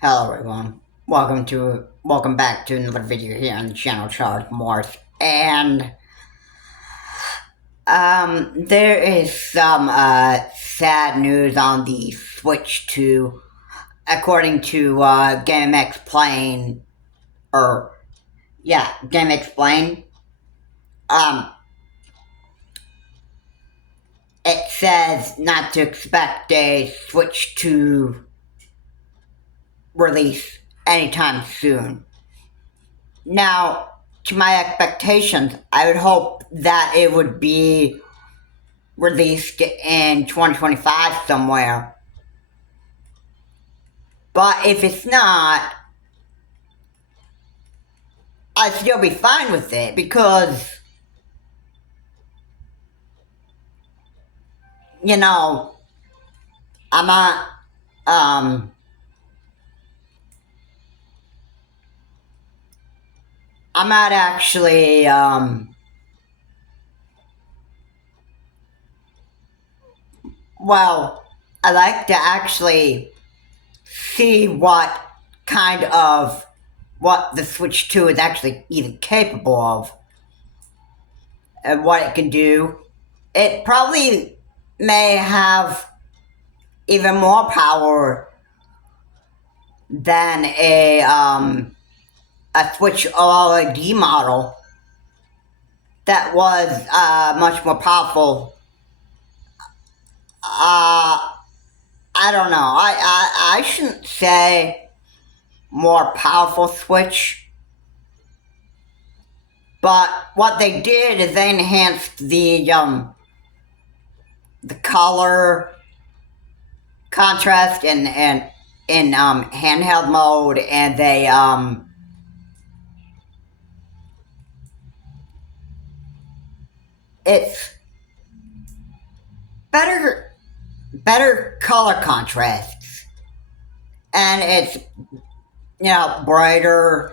Hello everyone. Welcome back to another video here on the channel Charles Morse. And there is some sad news on the Switch 2. According to Game Explain Game Explain. It says not to expect a Switch 2 release anytime soon. Now, to my expectations, I would hope that it would be released in 2025 somewhere. But if it's not, I'd still be fine with it because, I'm not, I'm not actually, well, I like to actually see what the Switch 2 is actually even capable of and what it can do. It probably may have even more power than a Switch OLED model that was much more powerful. I don't know. I shouldn't say more powerful Switch, but what they did is they enhanced the color contrast in handheld mode, and they it's better color contrasts, and it's brighter,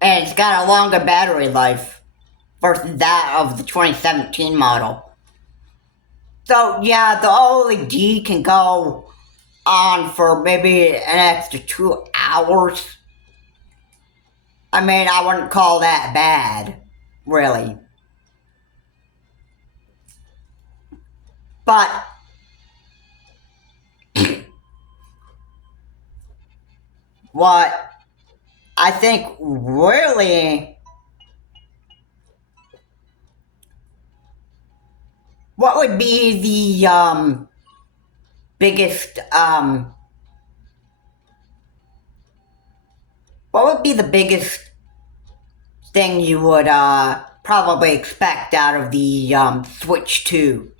and it's got a longer battery life versus that of the 2017 model. So yeah, the OLED can go on for maybe an extra 2 hours. I mean, I wouldn't call that bad, really. But what I think really, what would be the biggest thing you would probably expect out of the Switch 2?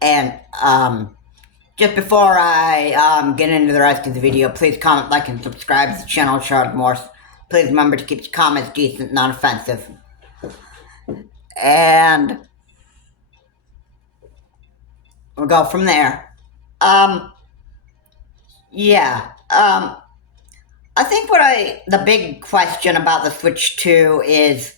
And just before I get into the rest of the video, please comment, like, and subscribe to the channel Charles Morse. Please remember to keep the comments decent, non-offensive. And we'll go from there. I think the big question about the Switch 2 is,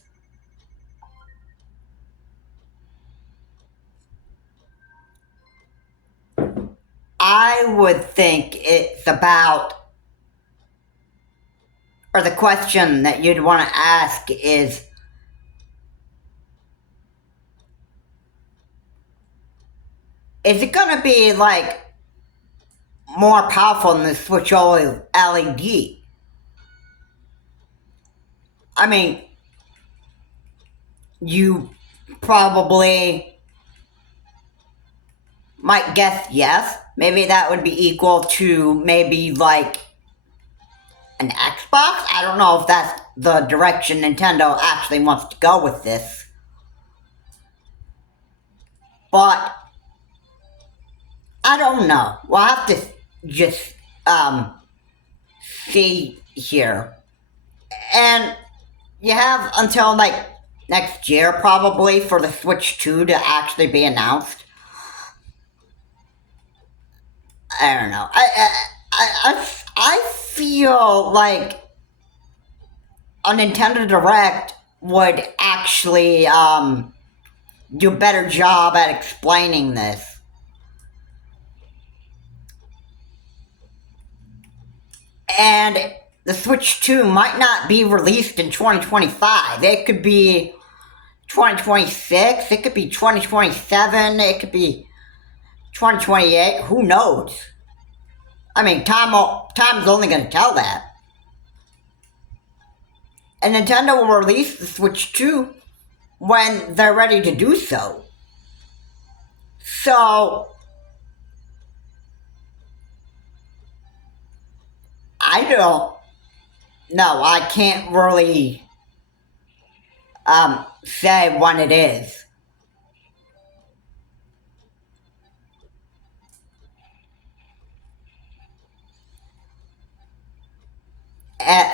I would think it's about, or the question that you'd want to ask is it going to be like more powerful than the Switch OLED? I mean, you probably might guess yes. Maybe that would be equal to maybe like an Xbox. I don't know if that's the direction Nintendo actually wants to go with this. But I don't know. We'll have to just see here. And you have until like next year probably for the Switch 2 to actually be announced. I don't know. I feel like a Nintendo Direct would actually do a better job at explaining this. And the Switch 2 might not be released in 2025. It could be 2026, it could be 2027, it could be 2028, who knows? I mean, time's only going to tell that. And Nintendo will release the Switch 2 when they're ready to do so. So, I don't know. I can't really say when it is.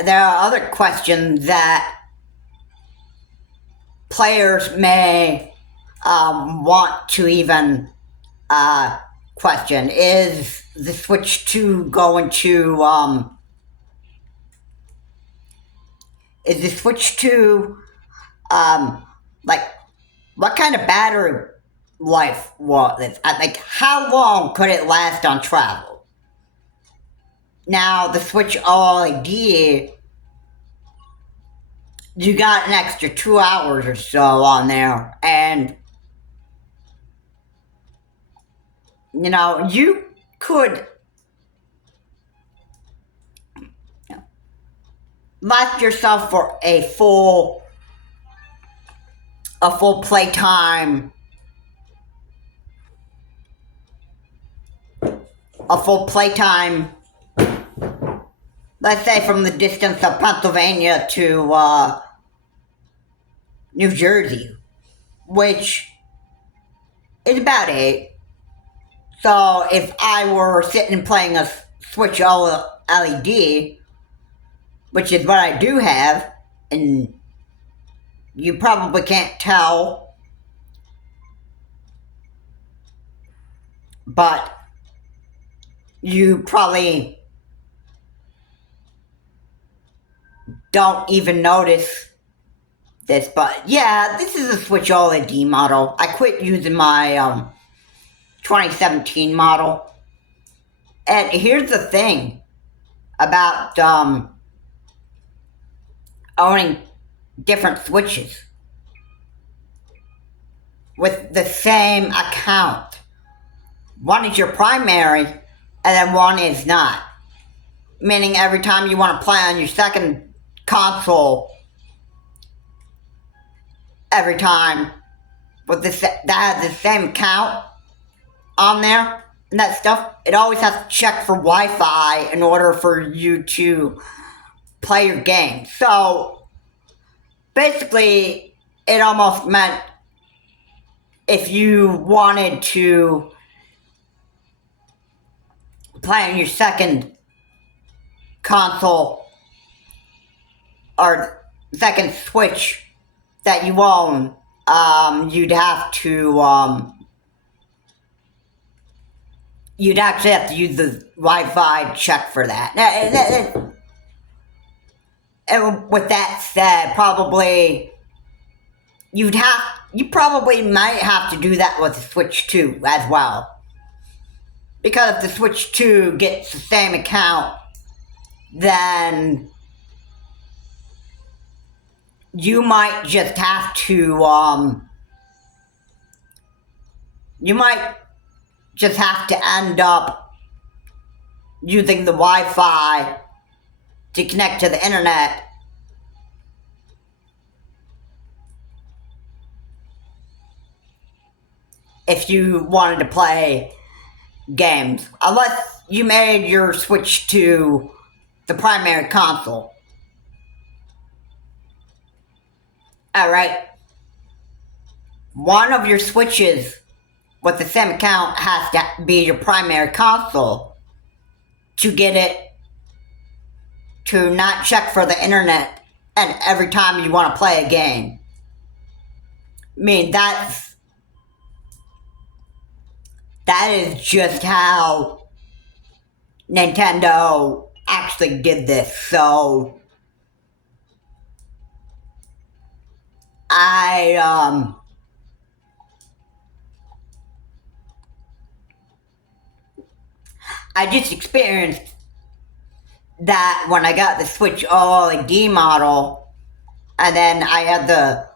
There are other questions that players may want to even question. Is the Switch 2 going to is the Switch 2 like, what kind of battery life was it? Like, how long could it last on travel? Now, the Switch OLED, you got an extra 2 hours or so on there, and you know, you could last yourself for a full playtime, let's say from the distance of Pennsylvania to New Jersey, which is about 8. So if I were sitting and playing a Switch OLED, which is what I do have, and you probably can't tell, but you probably don't even notice this, but yeah, this is a Switch OLED model. I quit using my 2017 model. And here's the thing about owning different Switches with the same account. One is your primary, and then one is not. Meaning every time you want to play on your second console, every time with that has the same account on there and that stuff, it always has to check for Wi-Fi in order for you to play your game. So basically, it almost meant if you wanted to play on your second console or second Switch that you own, you'd have to you'd actually have to use the Wi-Fi check for that. And with that said, probably you probably might have to do that with the Switch 2 as well. Because if the Switch 2 gets the same account, then you might just have to, you might just have to end up using the Wi-Fi to connect to the internet if you wanted to play games, unless you made your Switch to the primary console. Alright, one of your Switches with the same account has to be your primary console to get it to not check for the internet and every time you want to play a game. I mean, that is just how Nintendo actually did this. So I I just experienced that when I got the Switch OLED model, and then I had the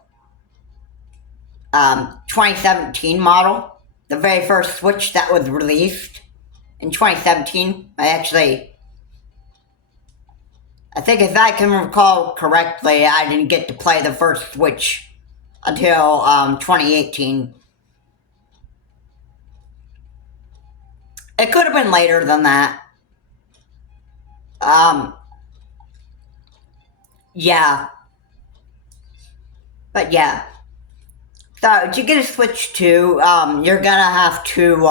2017 model, the very first Switch that was released in 2017. I think if I can recall correctly, I didn't get to play the first Switch until 2018. It could have been later than that. Yeah. But yeah. So, to get a Switch 2, you're gonna have to,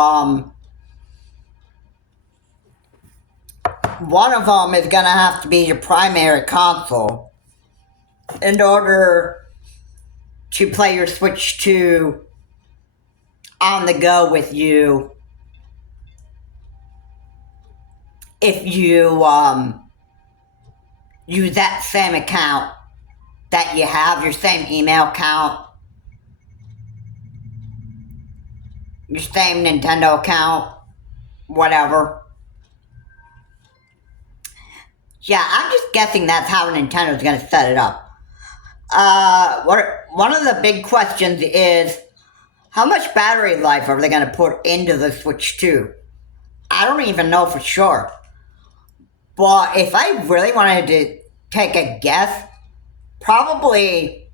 one of them is gonna have to be your primary console in order to play your Switch 2 on the go with you. If you, use that same account that you have, your same email account, your same Nintendo account, whatever. Yeah, I'm just guessing that's how Nintendo's gonna set it up. One of the big questions is, how much battery life are they gonna put into the Switch 2? I don't even know for sure. But if I really wanted to take a guess, probably,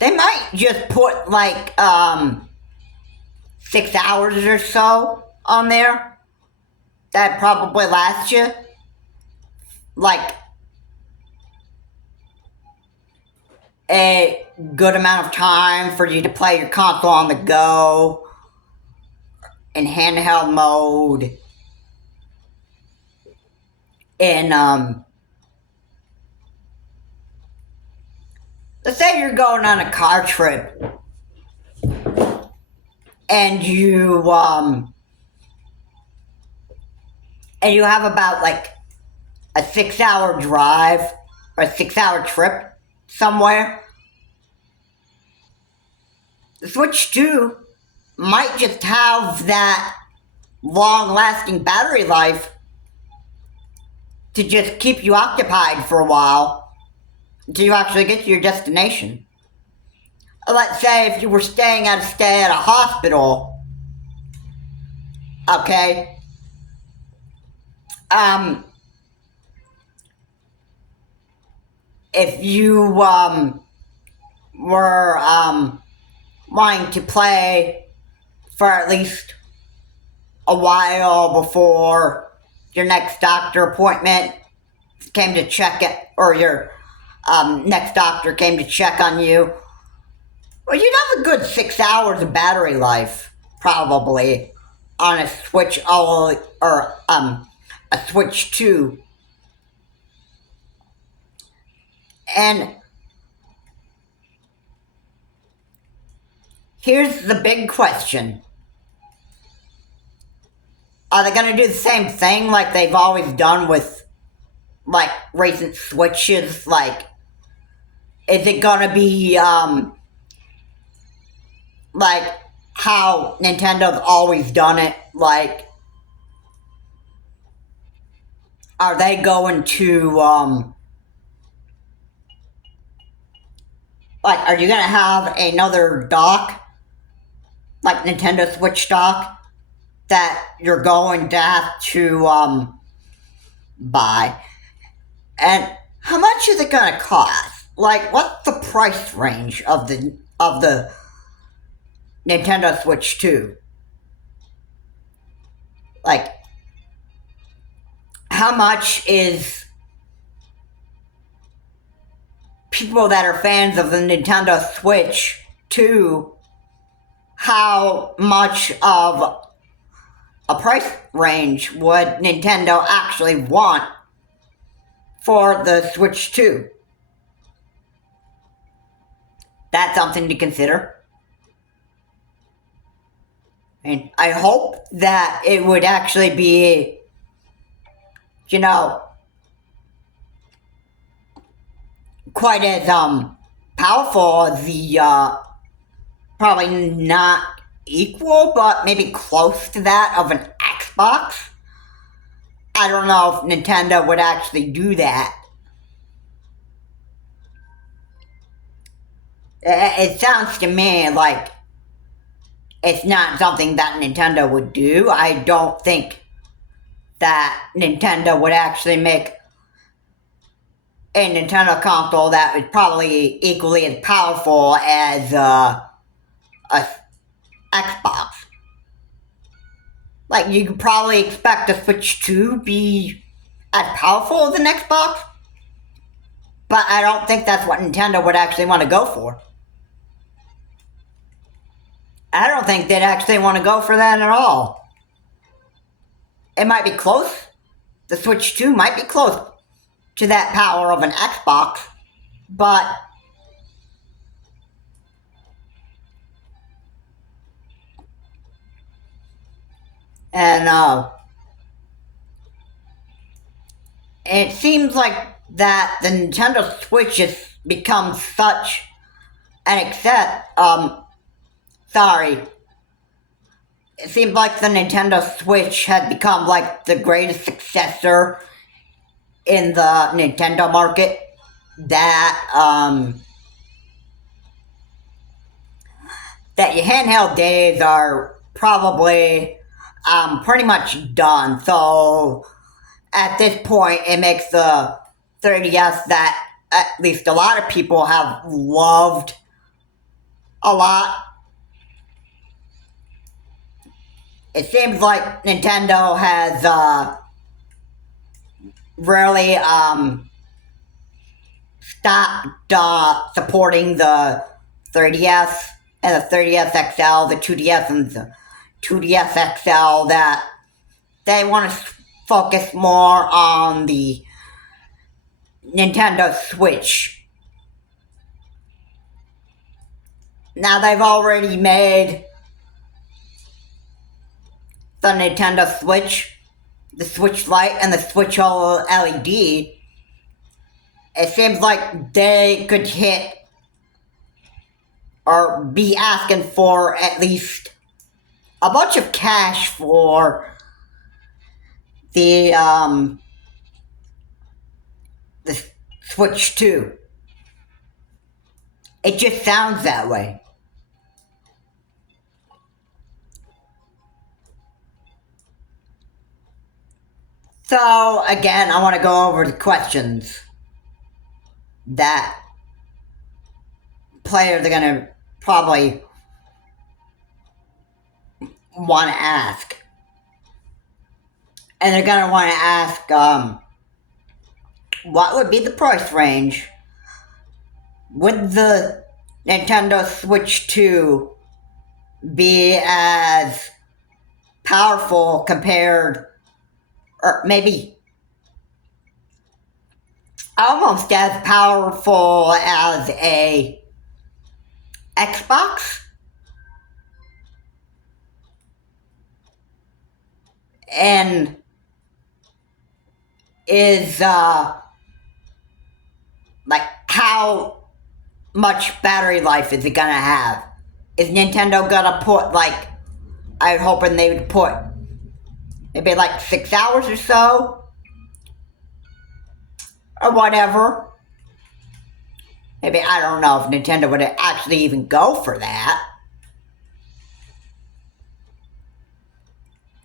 they might just put like 6 hours or so on there. That probably lasts you like a good amount of time for you to play your console on the go in handheld mode, in let's say you're going on a car trip and you have about like a 6-hour drive or a 6-hour trip somewhere. The Switch 2 might just have that long-lasting battery life to just keep you occupied for a while until you actually get to your destination. Let's say if you were stay at a hospital, okay, if you were wanting to play for at least a while before your next doctor appointment came to check it, or your next doctor came to check on you, well, you'd have a good 6 hours of battery life, probably, on a Switch or a Switch 2. And here's the big question. Are they going to do the same thing like they've always done with, like, recent Switches? Like, is it going to be, like, how Nintendo's always done it? Like, are they going to, like, are you going to have another dock, like Nintendo Switch dock, that you're going to have to buy? And how much is it going to cost? Like, what's the price range of the Nintendo Switch 2? Like, how much is people that are fans of the Nintendo Switch 2, how much of a price range would Nintendo actually want for the Switch 2? That's something to consider. And I hope that it would actually be, you know, quite as powerful as the probably not equal, but maybe close to that of an Xbox. I don't know if Nintendo would actually do that. It sounds to me like it's not something that Nintendo would do. I don't think that Nintendo would actually make a Nintendo console that is probably equally as powerful as a Xbox. Like, you could probably expect the Switch 2 to be as powerful as an Xbox, but I don't think that's what Nintendo would actually want to go for. I don't think they'd actually want to go for that at all. It might be close. The Switch 2 might be close to that power of an Xbox, but it seems like that the Nintendo Switch has become such an it seems like the Nintendo Switch had become like the greatest successor in the Nintendo market that your handheld days are probably pretty much done. So at this point, it makes the 3DS that at least a lot of people have loved a lot. It seems like Nintendo has really stopped supporting the 3DS and the 3DS XL, the 2DS and the 2DS XL, that they want to focus more on the Nintendo Switch. Now they've already made the Nintendo Switch, the Switch Lite, and the Switch OLED. It seems like they could hit or be asking for at least a bunch of cash for the Switch 2. It just sounds that way. So, again, I want to go over the questions that players are going to probably want to ask. And they're going to want to ask, what would be the price range? Would the Nintendo Switch 2 be as powerful compared, or maybe almost as powerful as a Xbox? And is like, how much battery life is it gonna have? Is Nintendo gonna put, like, I'm hoping they would put maybe like 6 hours or so, or whatever. Maybe, I don't know if Nintendo would actually even go for that.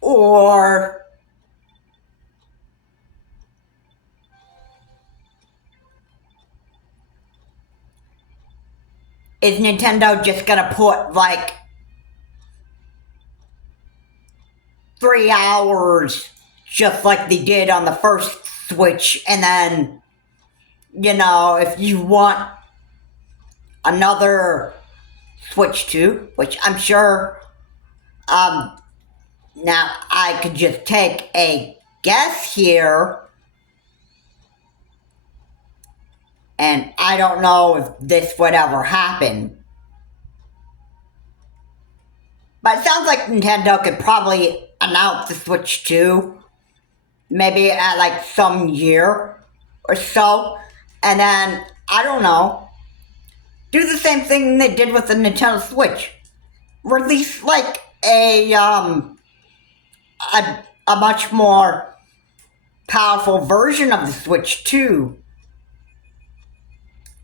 Or is Nintendo just gonna put like 3 hours, just like they did on the first Switch, and then, you know, if you want another Switch 2, which I'm sure, now I could just take a guess here, and I don't know if this would ever happen, but it sounds like Nintendo could probably announce the Switch 2 maybe at like some year or so, and then, I don't know, do the same thing they did with the Nintendo Switch. release like a much more powerful version of the Switch 2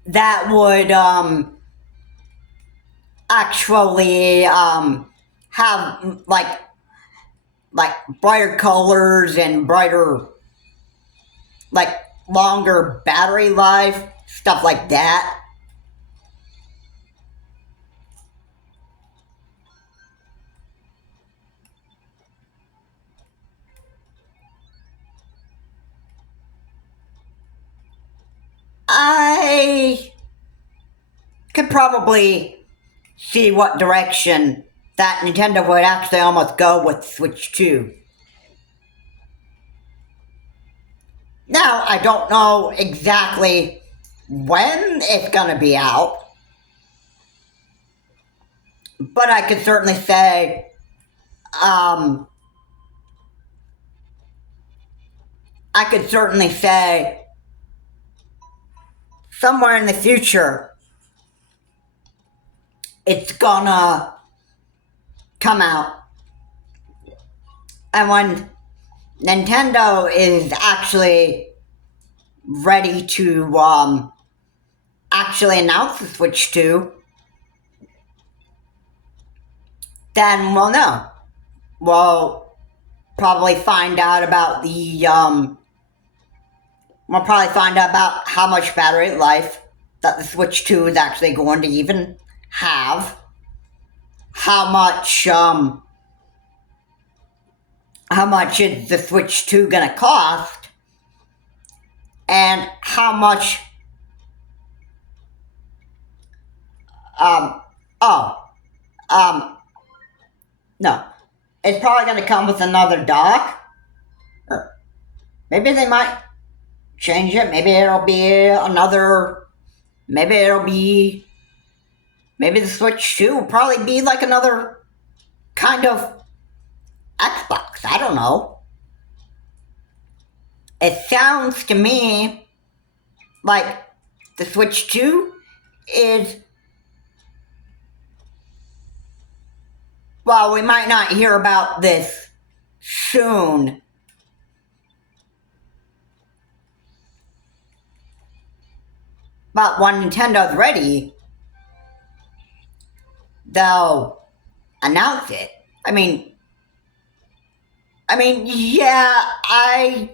that would actually have like brighter colors and brighter, like longer battery life, stuff like that. I could probably see what direction that Nintendo would actually almost go with Switch 2. Now, I don't know exactly when it's gonna be out, but I could certainly say, somewhere in the future, it's gonna come out. And when Nintendo is actually ready to actually announce the Switch 2, then we'll know. We'll probably find out about we'll probably find out about how much battery life that the Switch 2 is actually going to even have, how much is the Switch 2 gonna cost, and how much no, it's probably gonna come with another dock. Maybe they might change it. Maybe it'll be maybe the Switch 2 will probably be like another kind of Xbox. I don't know. It sounds to me like the Switch 2 is, well, we might not hear about this soon, but when Nintendo's ready, they'll announce it. I mean, yeah, I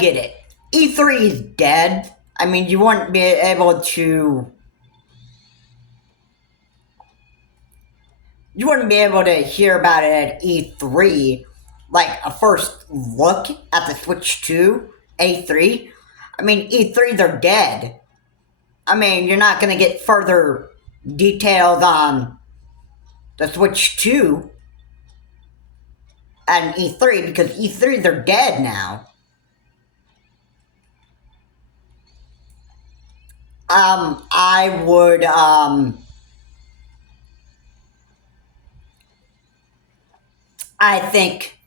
get it. E3 is dead. I mean, you wouldn't be able to hear about it at E3, like a first look at the Switch 2, A3. I mean, E3, they're dead. I mean, you're not going to get further details on the Switch 2 and E3 because E3, they're dead now. I would, I think,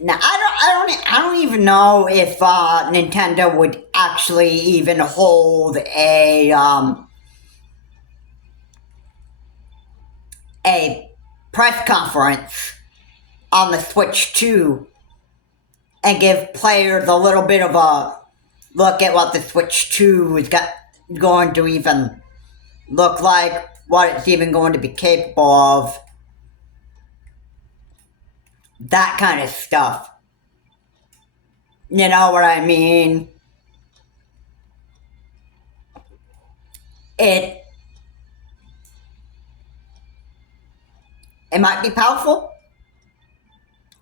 now I don't even know if Nintendo would actually even hold a press conference on the Switch 2 and give players a little bit of a look at what the Switch 2 is going to even look like, what it's even going to be capable of. That kind of stuff. You know what I mean? It might be powerful,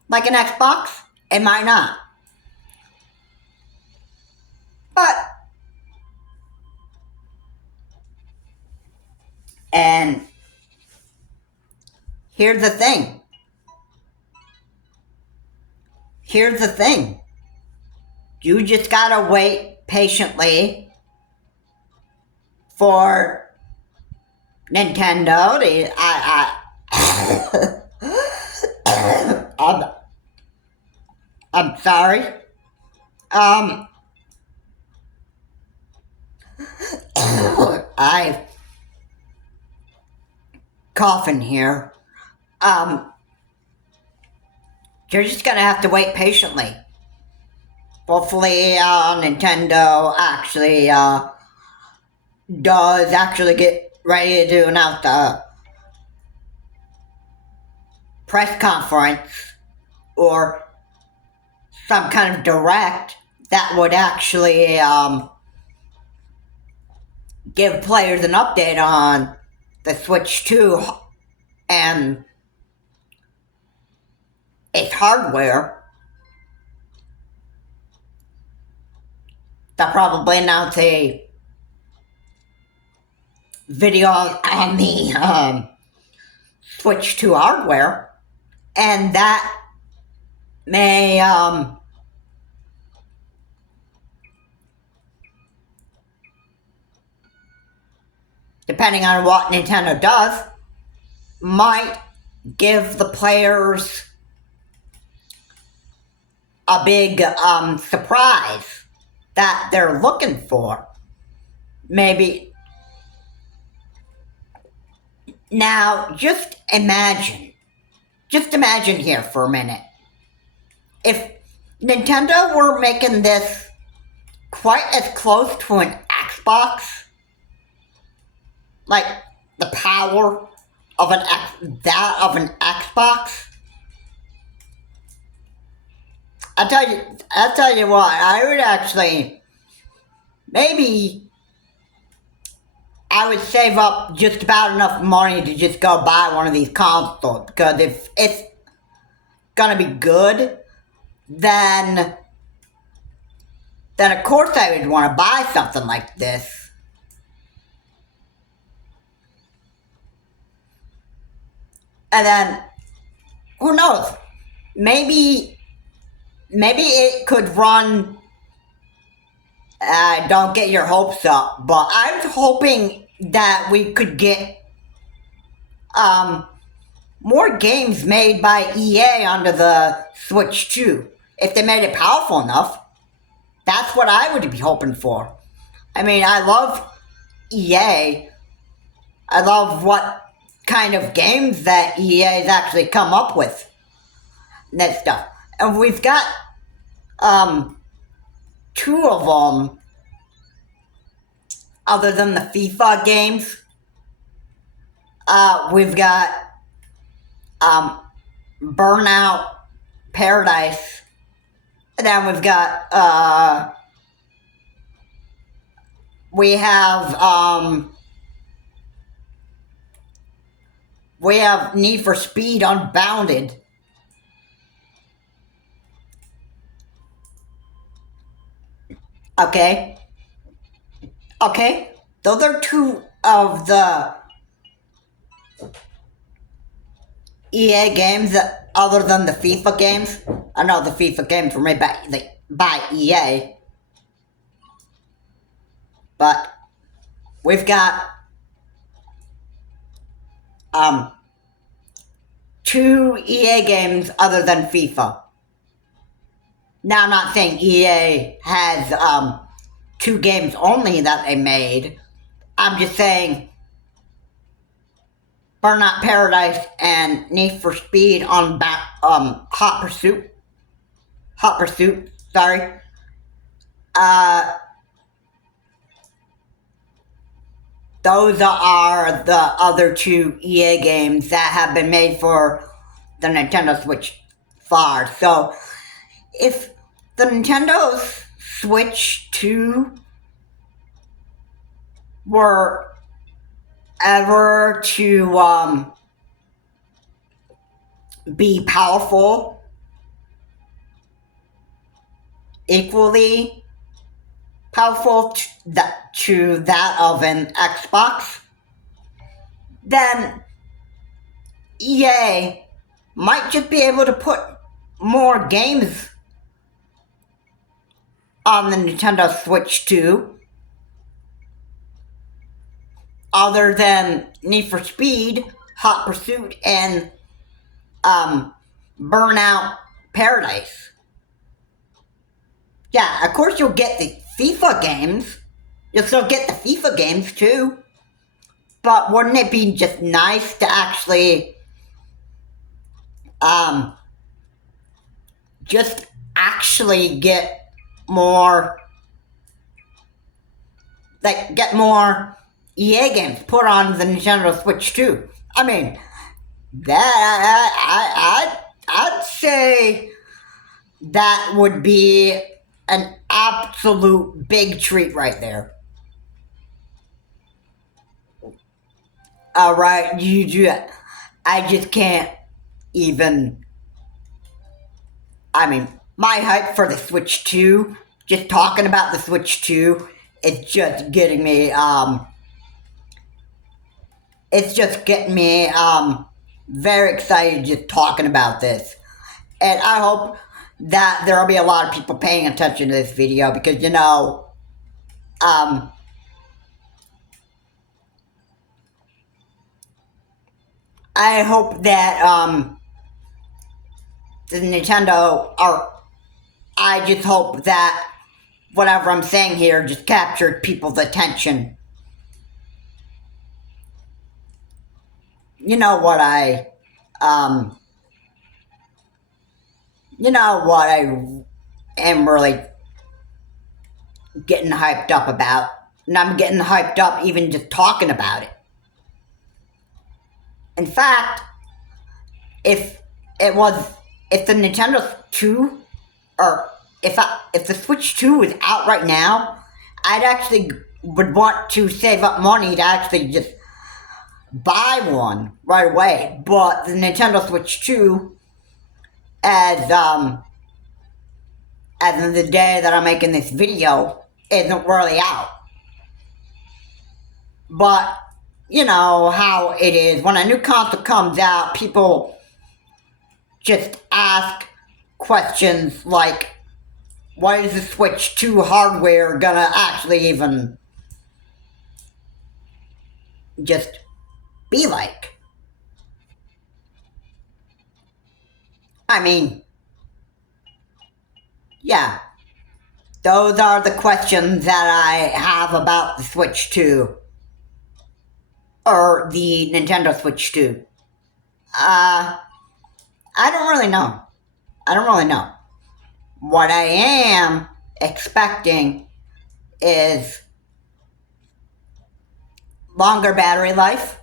like an Xbox. It might not. But, and here's the thing. You just gotta wait patiently for Nintendo to, I'm sorry. I coughing here. You're just gonna have to wait patiently. Hopefully, Nintendo actually does actually get ready to do announce the press conference or some kind of direct that would actually give players an update on the Switch 2 and its hardware. They'll probably announce a video on the Switch 2 hardware, and that may depending on what Nintendo does, might give the players a big surprise that they're looking for. Maybe. Now, just imagine here for a minute. If Nintendo were making this quite as close to an Xbox, like the power of an Xbox, I'll tell you what, I would actually, maybe I would save up just about enough money to just go buy one of these consoles, because if it's gonna be good, then of course I would want to buy something like this. And then, who knows, maybe it could run, don't get your hopes up, but I was hoping that we could get more games made by EA onto the Switch 2. If they made it powerful enough, that's what I would be hoping for. I mean, I love EA. I love what kind of games that EA has actually come up with. And that stuff. And we've got two of them, other than the FIFA games. We've got Burnout Paradise, and then we've got we have Need for Speed Unbounded. Okay, those are two of the EA games other than the FIFA games. I know the FIFA games were made by EA, but we've got two EA games other than FIFA. Now, I'm not saying EA has two games only that they made. I'm just saying Burnout Paradise and Need for Speed on Hot Pursuit. Sorry. Those are the other two EA games that have been made for the Nintendo Switch far. So, if the Nintendo Switch 2 were ever to be powerful, equally powerful to that of an Xbox, then EA might just be able to put more games on the Nintendo Switch 2 other than Need for Speed, Hot Pursuit, and Burnout Paradise. Yeah, of course you'll get the FIFA games, You'll still get the FIFA games too. But wouldn't it be just nice to actually, just actually get more, like, get more EA games put on the Nintendo Switch too? I mean, that, I'd say that would be an absolute big treat right there. Alright, I just can't even, I mean, my hype for the Switch 2, just talking about the Switch 2, it's just getting me, very excited just talking about this. And I hope that there'll be a lot of people paying attention to this video because, I hope that, the Nintendo, or I just hope that whatever I'm saying here just captured people's attention. You know what I am really getting hyped up about. And I'm getting hyped up even just talking about it. In fact, if the Nintendo 2, or if the Switch 2 is out right now, I'd actually would want to save up money to actually just buy one right away. But the Nintendo Switch 2, as of the day that I'm making this video, isn't really out. But you know how it is. When a new console comes out, people just ask questions like, what is the Switch 2 hardware gonna actually even just be like? I mean, yeah, those are the questions that I have about the Switch 2. Or the Nintendo Switch 2. I don't really know. What I am expecting is longer battery life.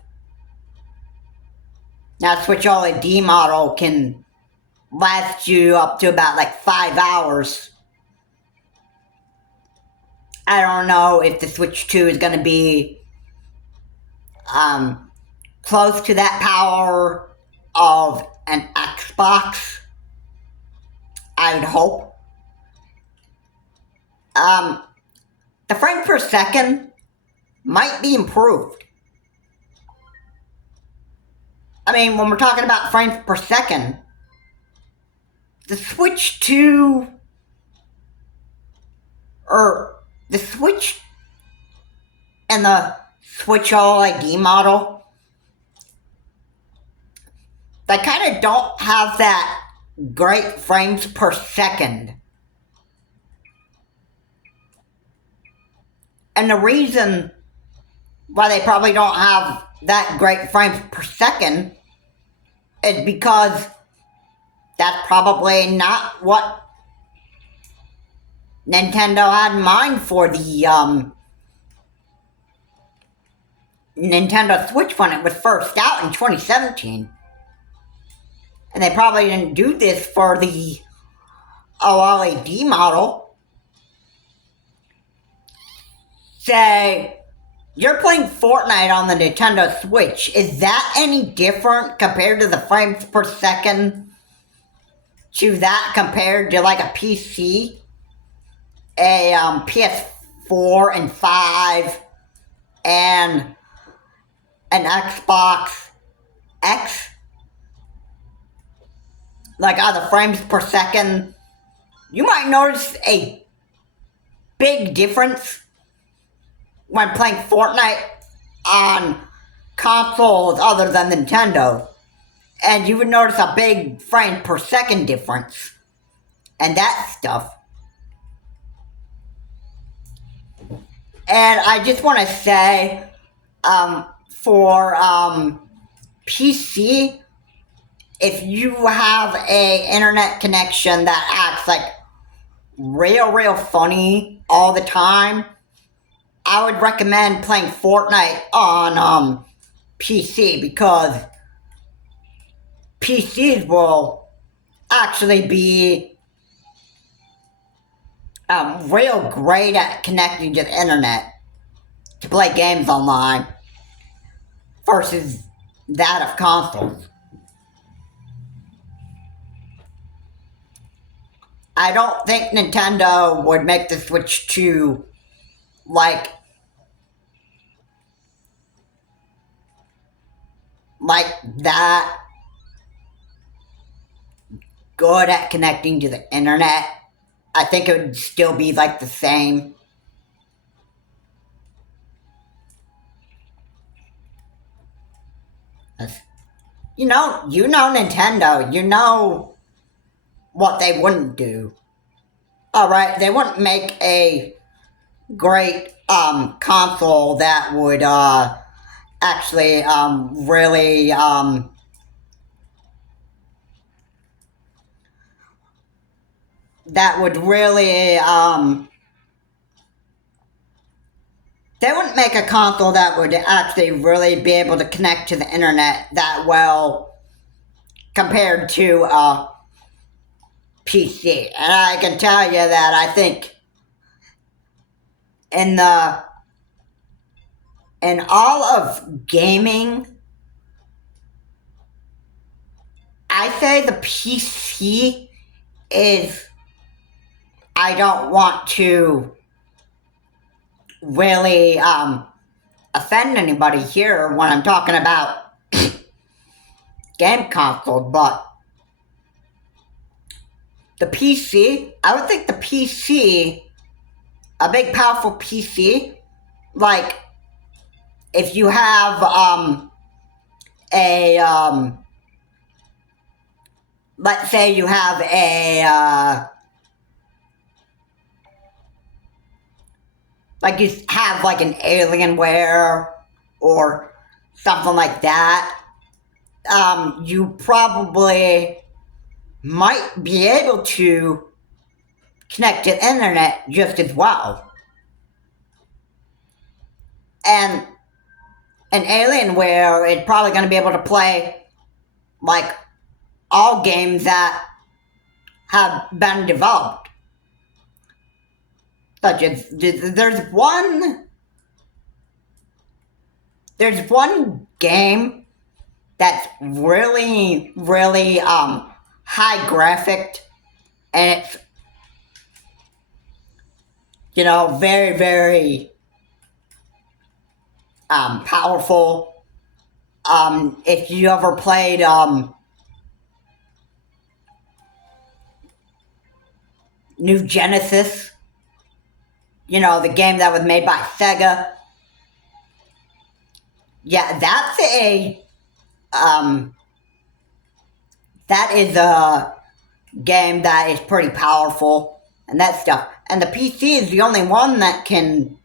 Now, Switch OLED model can last you up to about like 5 hours. I don't know if the Switch 2 is going to be close to that power of an Xbox. I would hope. The frame per second might be improved. I mean, when we're talking about frames per second, the Switch 2, or the Switch and the Switch OLED model, they kind of don't have that great frames per second. And the reason why they probably don't have that great frames per second is because that's probably not what Nintendo had in mind for the Nintendo Switch when it was first out in 2017. And they probably didn't do this for the OLED model. Say, you're playing Fortnite on the Nintendo Switch. Is that any different compared to the frames per second to that compared to like a PC, a PS4 and 5, and an Xbox X? Like, are the frames per second, you might notice a big difference when playing Fortnite on consoles other than Nintendo. And you would notice a big frame per second difference. And that stuff. And I just want to say, for PC, if you have a internet connection that acts like real funny all the time, I would recommend playing Fortnite on PC, because PCs will actually be real great at connecting to the internet to play games online versus that of consoles. I don't think Nintendo would make the switch to like that good at connecting to the internet. I think it would still be like the same. You know Nintendo, you know what they wouldn't do. Alright, they wouldn't make a great console that would actually really that would really they wouldn't make a console that would actually really be able to connect to the internet that well compared to PC. And I can tell you that I think in all of gaming, I say the PC is, I don't want to really offend anybody here when I'm talking about game console, but the PC, I would think the PC, a big powerful PC, like if you have let's say you have like you have like an Alienware or something like that, you probably might be able to connect to the internet just as well. And an Alienware is probably going to be able to play like all games that have been developed. Such as there's one game that's really high graphic, and it's very powerful. If you ever played New Genesis, the game that was made by Sega. Yeah, that's that is a game that is pretty powerful and that stuff. And the PC is the only one that can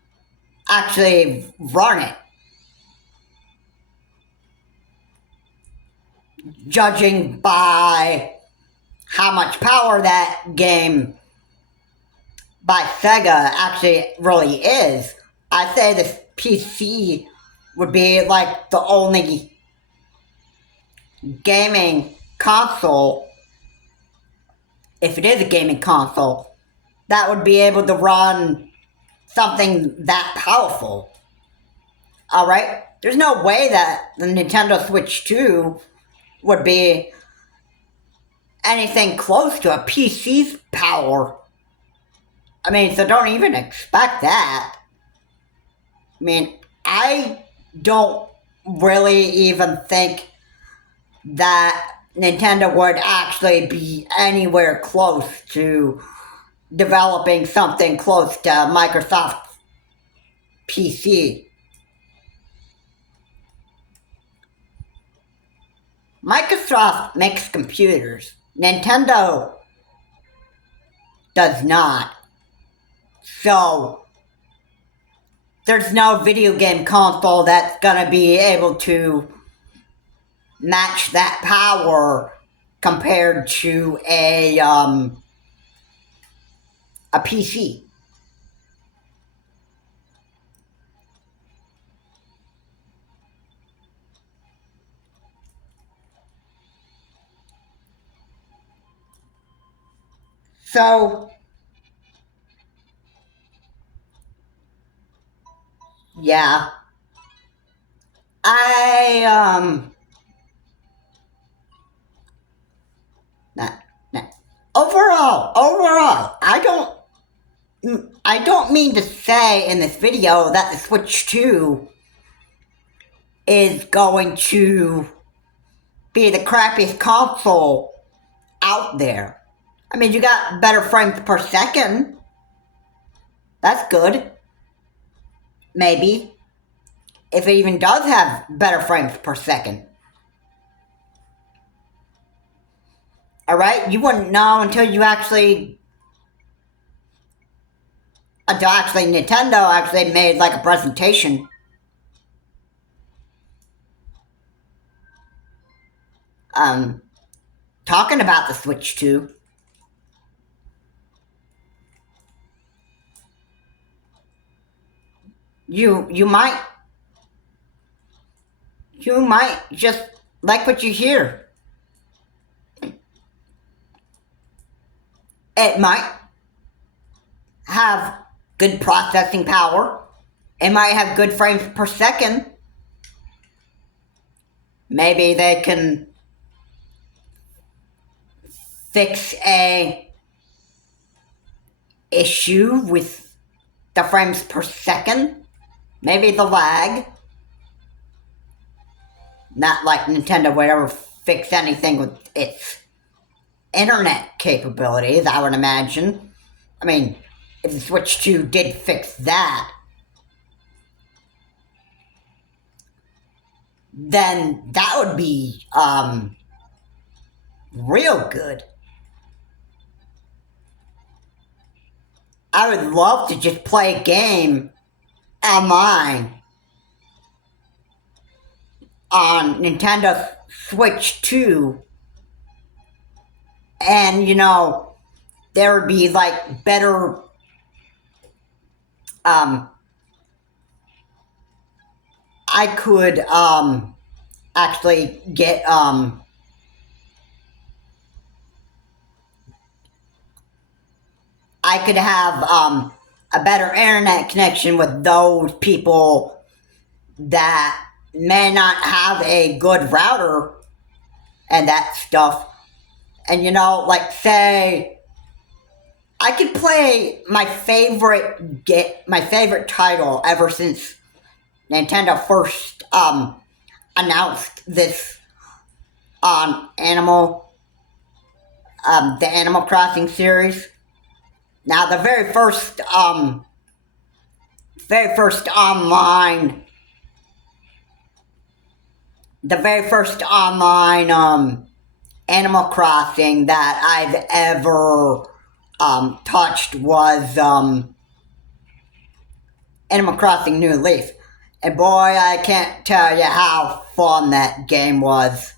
actually run it. Judging by how much power that game by Sega actually really is, I say the PC would be like the only gaming console, if it is a gaming console, that would be able to run something that powerful. Alright? There's no way that the Nintendo Switch 2 would be anything close to a PC's power. I mean, so don't even expect that. I mean, I don't really even think that Nintendo would actually be anywhere close to developing something close to Microsoft's PC. Microsoft makes computers. Nintendo does not. So, there's no video game console that's gonna be able to match that power compared to a PC. So, yeah. Overall, I don't mean to say in this video that the Switch 2 is going to be the crappiest console out there. I mean, you got better frames per second. That's good. Maybe. If it even does have better frames per second. Alright? You wouldn't know until Nintendo actually made like a presentation. Talking about the Switch 2. You might just like what you hear. It might have good processing power. It might have good frames per second. Maybe they can fix a issue with the frames per second. Maybe the lag. Not like Nintendo would ever fix anything with its internet capabilities, I would imagine. I mean, if the Switch 2 did fix that, then that would be, real good. I would love to just play a game online on Nintendo Switch 2, and, you know, there would be, like, better, I could, actually get, I could have, a better internet connection with those people that may not have a good router and that stuff. And, you know, like, say, I could play my favorite title ever since Nintendo first announced this the Animal Crossing series. Now, the very first online Animal Crossing that I've ever touched was Animal Crossing New Leaf. And boy, I can't tell you how fun that game was.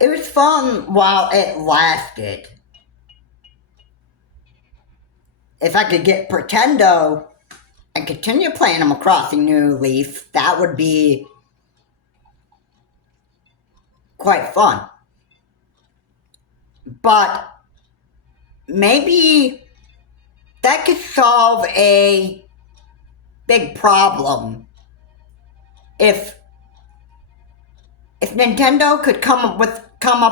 It was fun while it lasted. If I could get Pretendo and continue playing Animal Crossing New Leaf, that would be quite fun. But maybe that could solve a big problem. If Nintendo could come up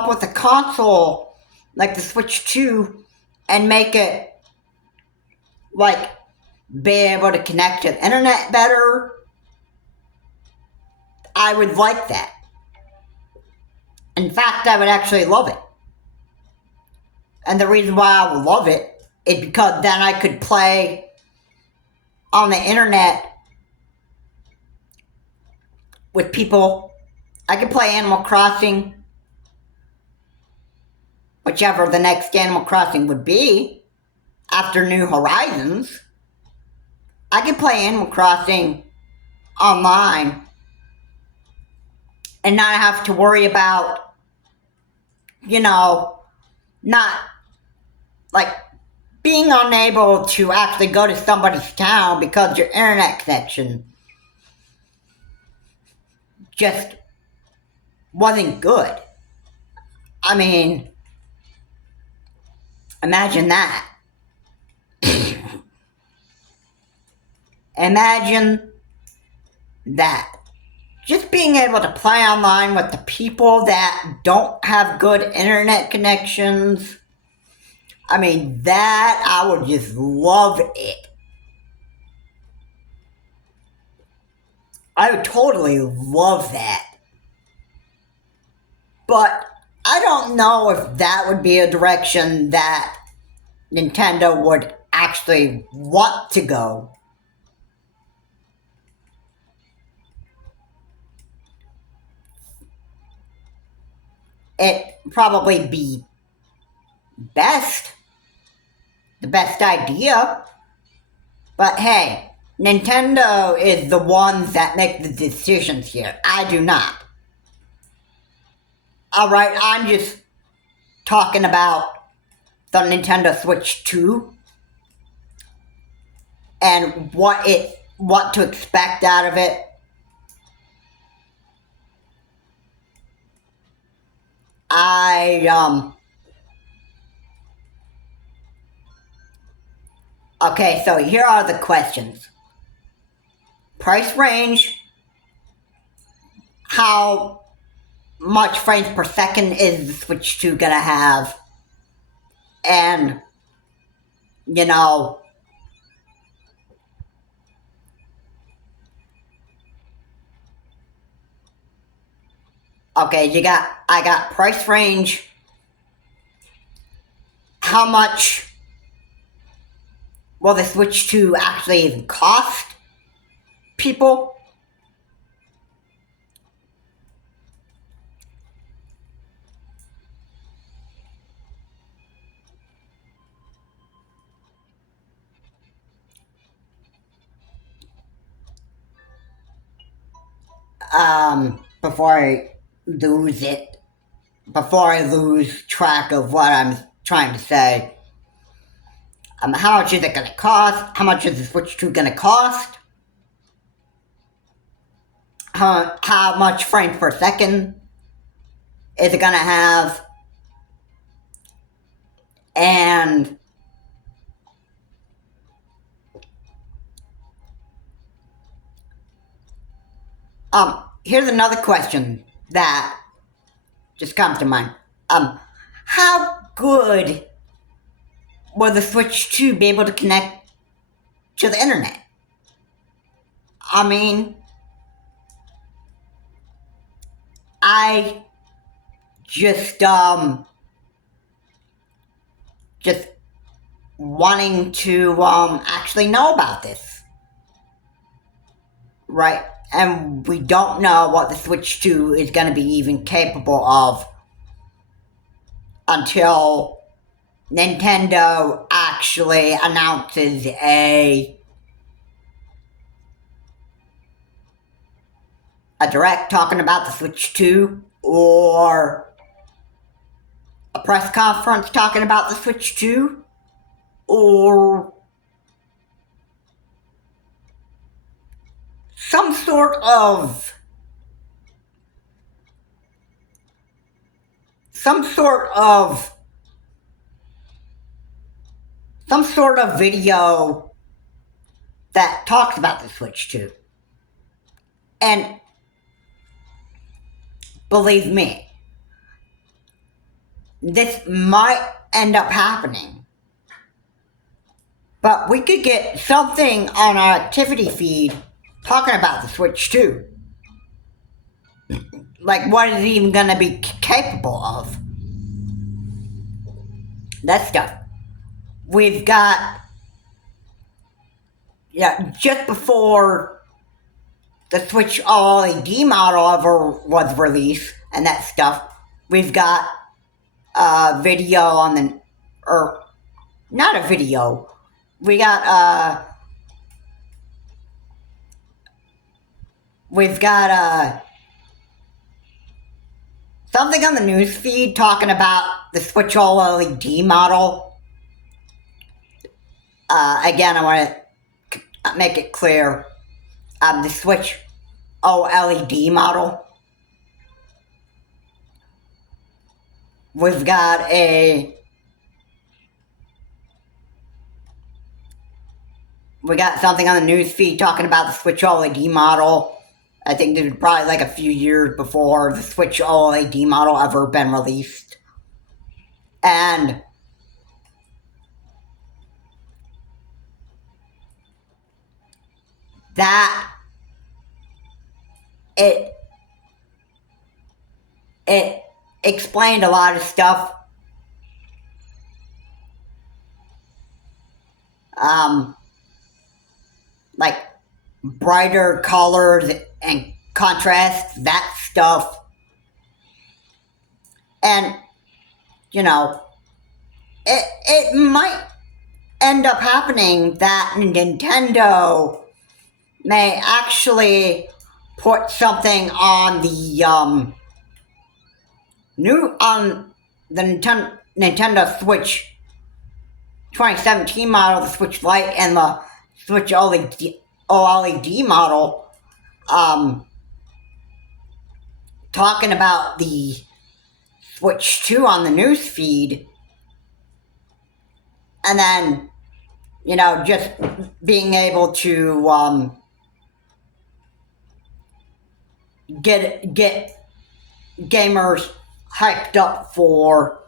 with a console like the Switch 2 and make it, like, be able to connect to the internet better, I would like that. In fact, I would actually love it. And the reason why I would love it is because then I could play on the internet with people. I could play Animal Crossing, whichever the next Animal Crossing would be. after New Horizons, I could play Animal Crossing online and not have to worry about, not like being unable to actually go to somebody's town because your internet connection just wasn't good. I mean, imagine that. Imagine that. Just being able to play online with the people that don't have good internet connections. I mean, that, I would just love it. I would totally love that. But I don't know if that would be a direction that Nintendo would actually want to go. It'd probably be the best idea. But hey, Nintendo is the ones that make the decisions here. I do not. Alright, I'm just talking about the Nintendo Switch 2 and what to expect out of it. Okay, so here are the questions. Price range, how much frames per second is the Switch 2 gonna have, and, okay, I got price range, how much will the Switch 2 actually even cost people? Before I lose track of what I'm trying to say, how much is it gonna cost? How much is the Switch 2 gonna cost? How much frames per second is it gonna have? And here's another question that just comes to mind. How good will the Switch 2 be able to connect to the internet? I mean, I just wanting to actually know about this, right? And we don't know what the Switch 2 is going to be even capable of until Nintendo actually announces a direct talking about the Switch 2, or a press conference talking about the Switch 2, or some sort of video that talks about the Switch 2. And believe me, this might end up happening. But we could get something on our activity feed talking about the Switch 2. Like, what is it even going to be capable of? That stuff. We've got, just before the Switch OLED model ever was released and that stuff, we've got a video not a video. We got we've got something on the news feed talking about the Switch OLED model. Again, I want to make it clear. The Switch OLED model. We've got something on the news feed talking about the Switch OLED model. I think this was probably like a few years before the Switch OLED model ever been released. And that it explained a lot of stuff. Like brighter colors and contrast, that stuff. And, you know, it might end up happening that Nintendo may actually put something on the Nintendo Switch 2017 model, the Switch Lite, and the Switch OLED model, talking about the Switch 2 on the news feed, and then, you know, just being able to get gamers hyped up for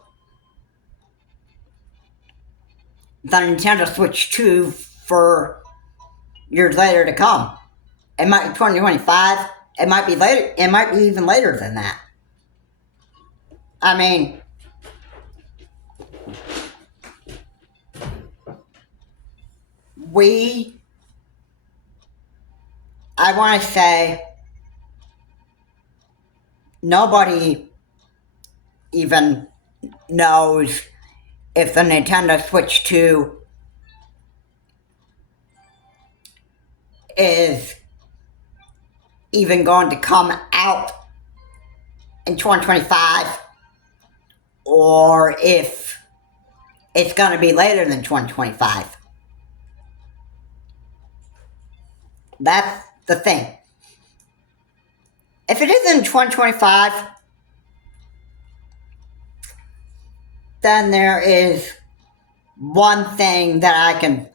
the Nintendo Switch 2 for years later to come. It might be 2025. It might be later. It might be even later than that. I mean, I want to say, nobody even knows if the Nintendo Switch 2 is even going to come out in 2025, or if it's going to be later than 2025. That's the thing. If it is in 2025, then there is one thing that I can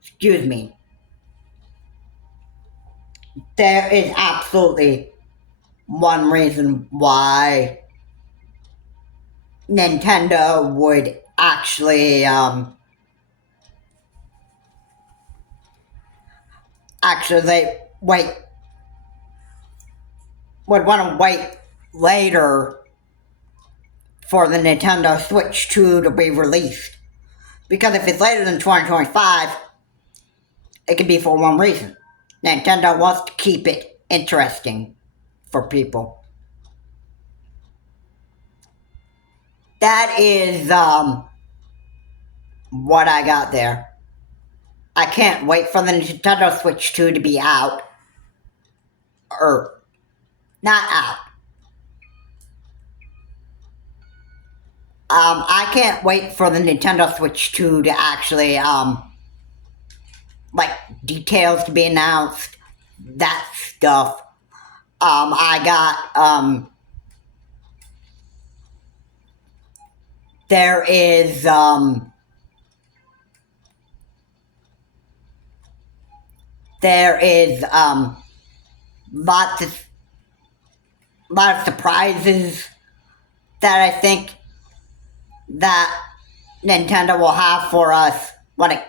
excuse me. There is absolutely one reason why Nintendo would actually would want to wait later for the Nintendo Switch 2 to be released. Because if it's later than 2025, it could be for one reason. Nintendo wants to keep it interesting for people. That is what I got there. I can't wait for the Nintendo Switch 2 to be out. Or, not out. I can't wait for the Nintendo Switch 2 to actually, like, details to be announced, that stuff. I got, there is, lots of surprises that I think that Nintendo will have for us when it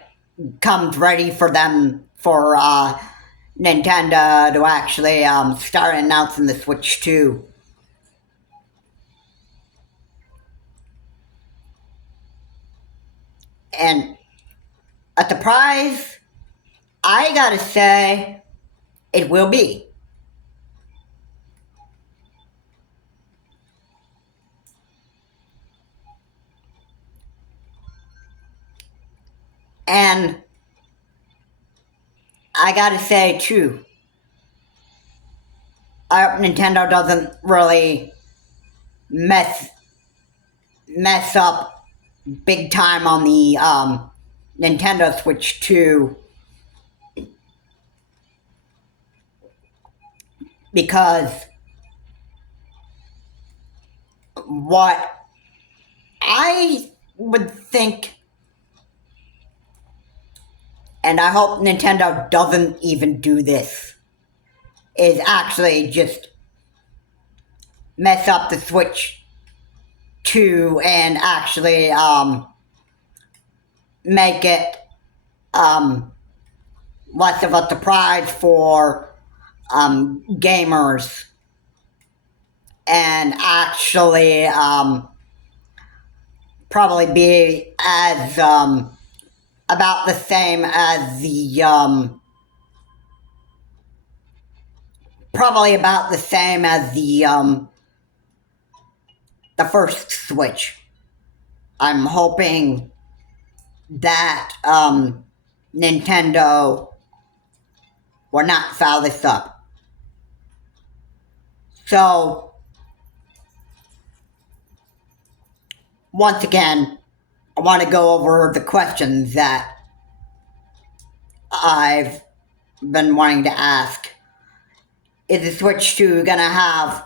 comes ready for them, for Nintendo to actually start announcing the Switch 2. And a surprise, I gotta say, it will be. And I gotta say, too, I hope Nintendo doesn't really mess up big time on the Nintendo Switch 2, because what I would think, and I hope Nintendo doesn't even do this, is actually just mess up the Switch 2 and actually make it less of a surprise for gamers, and actually probably be as about the same as the the first Switch. I'm hoping that Nintendo will not foul this up. So, once again, I want to go over the questions that I've been wanting to ask. Is the Switch 2 going to have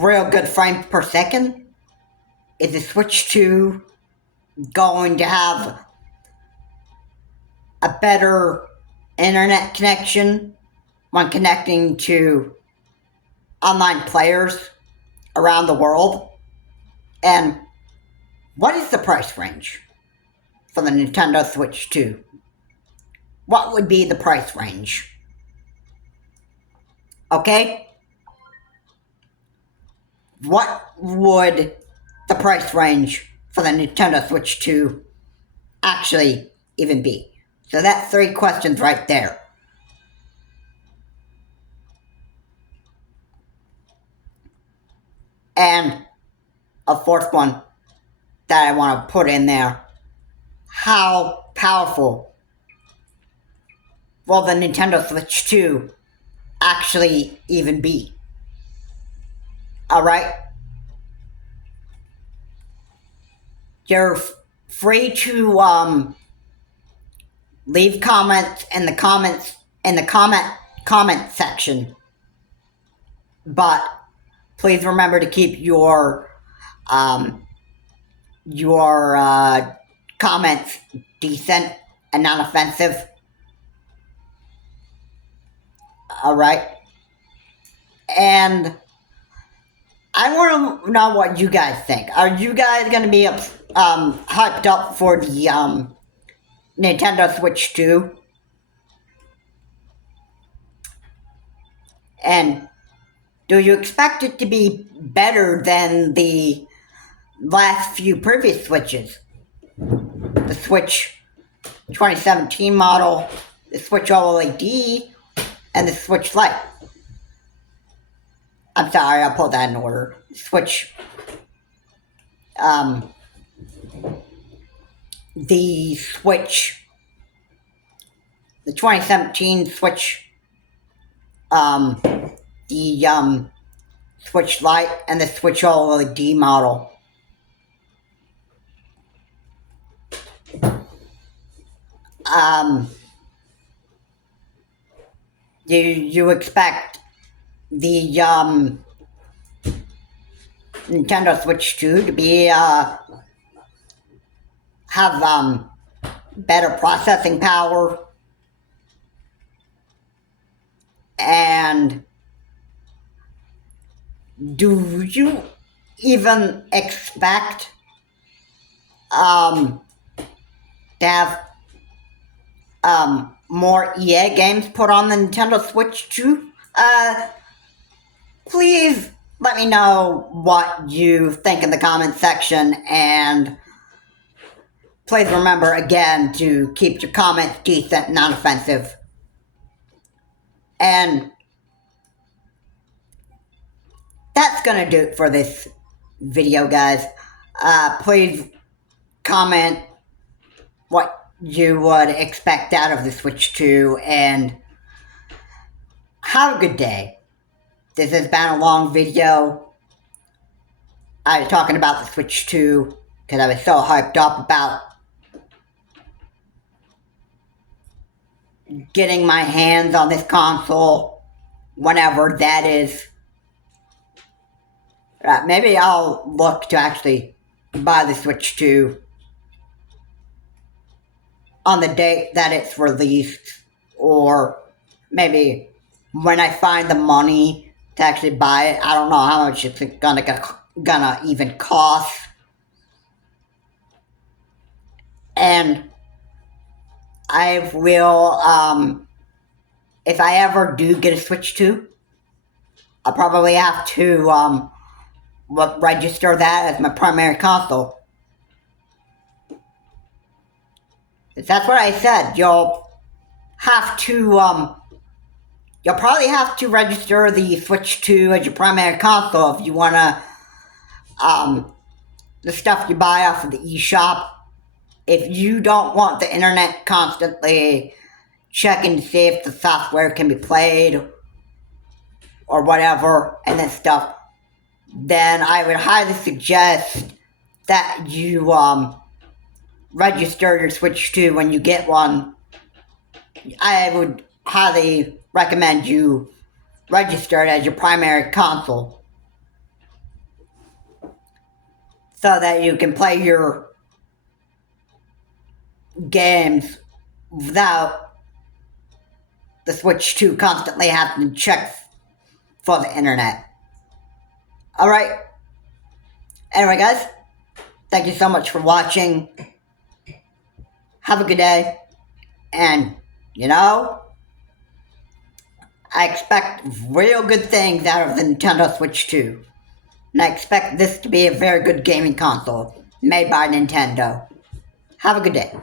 real good frames per second? Is the Switch 2 going to have a better internet connection when connecting to online players around the world? And what is the price range for the Nintendo Switch 2? What would be the price range? Okay? What would the price range for the Nintendo Switch 2 actually even be? So that's 3 questions right there. And a 4th one that I want to put in there. How powerful will the Nintendo Switch 2 actually even be? Alright? You're free to leave comments in the comment section, but please remember to keep your comments decent and non-offensive. Alright? And I want to know what you guys think. Are you guys going to be hyped up for the Nintendo Switch 2? And do you expect it to be better than the last few previous Switches? The Switch 2017 model, the Switch OLED, and the Switch Lite. I'm sorry, I'll put that in order. Switch, the 2017 Switch, the Switch Lite, and the Switch OLED model. Do you expect the Nintendo Switch 2 to be have better processing power? And do you even expect to have more EA games put on the Nintendo Switch 2? Please let me know what you think in the comment section, and please remember again to keep your comments decent and non-offensive. And that's gonna do it for this video, guys. Please comment what you would expect out of the Switch 2, and have a good day. This has been a long video. I was talking about the Switch 2 because I was so hyped up about getting my hands on this console whenever that is. Maybe I'll look to actually buy the Switch 2 on the date that it's released, or maybe when I find the money to actually buy it. I don't know how much it's gonna even cost. And I will, if I ever do get a Switch 2, I'll probably have to register that as my primary console. That's what I said. You'll probably have to register the Switch 2 as your primary console if you wanna, the stuff you buy off of the eShop. If you don't want the internet constantly checking to see if the software can be played or whatever and that stuff, then I would highly suggest that you register your Switch 2 when you get one. I would highly recommend you register it as your primary console so that you can play your games without the Switch 2 constantly having to check for the internet. Alright. Anyway, guys, thank you so much for watching. Have a good day. And, I expect real good things out of the Nintendo Switch 2. And I expect this to be a very good gaming console made by Nintendo. Have a good day.